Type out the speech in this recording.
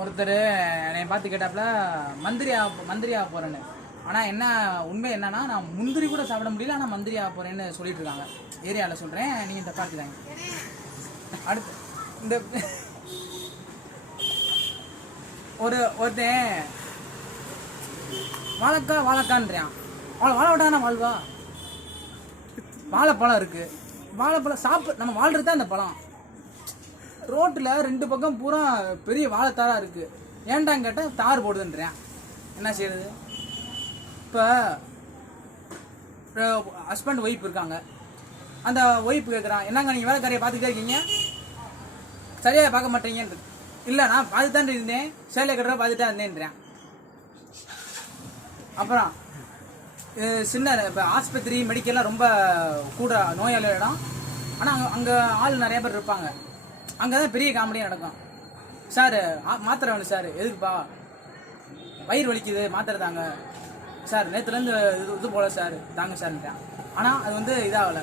ஒருத்தர் என்னை பார்த்து கேட்டாப்புல மந்திரியாக போகிறேன்னு. ஆனால் என்ன உண்மை என்னன்னா, நான் முந்திரி கூட சாப்பிட முடியல, ஆனால் மந்திரியாக போகிறேன்னு சொல்லிட்டு இருக்காங்க. ஏரியாவில் சொல்கிறேன், நீங்கள் இந்த பார்த்துக்காங்க. அடுத்து இந்த ஒருத்தன் வாழைக்கான்றான். வாழை விட்டானா வாழ்வா? வாழைப்பழம் இருக்குது, வாழைப்பழம் நம்ம வாழ்றது தான் அந்த பழம். ரோட்டில் 2 பக்கம் பூரா பெரிய வாழைத்தாராக இருக்குது. ஏன்டான்னு கேட்டால் தார் போடுதுன்றேன். என்ன செய்யுது? இப்போ ஹஸ்பண்ட் ஒய்ஃப் இருக்காங்க. அந்த ஒய்ஃப் கேட்குறான், என்னங்க நீங்கள் வேலைக்காரியை பார்த்துக்கிட்டே இருக்கீங்க, சரியாக பார்க்க மாட்டீங்கன்னு. இல்லை, நான் பார்த்துதான் இருந்தேன், சேலை கட்டுற பார்த்துட்டா இருந்தேன்றேன். அப்புறம் சின்ன இப்போ ஆஸ்பத்திரி மெடிக்கல்லாம் ரொம்ப கூட நோயாளி இடம். ஆனால் அங்கே ஆள் நிறைய பேர் இருப்பாங்க. அங்கே தான் பெரிய காமெடியாக நடக்கும். சார் மாத்திரை வேணும் சார். எதுக்குப்பா? வயிறு வலிக்குது, மாத்திரை தாங்க சார். நேற்றுலேருந்து இது போல சார், தாங்க சார்ன்ட்டான். ஆனால் அது இதாகலை.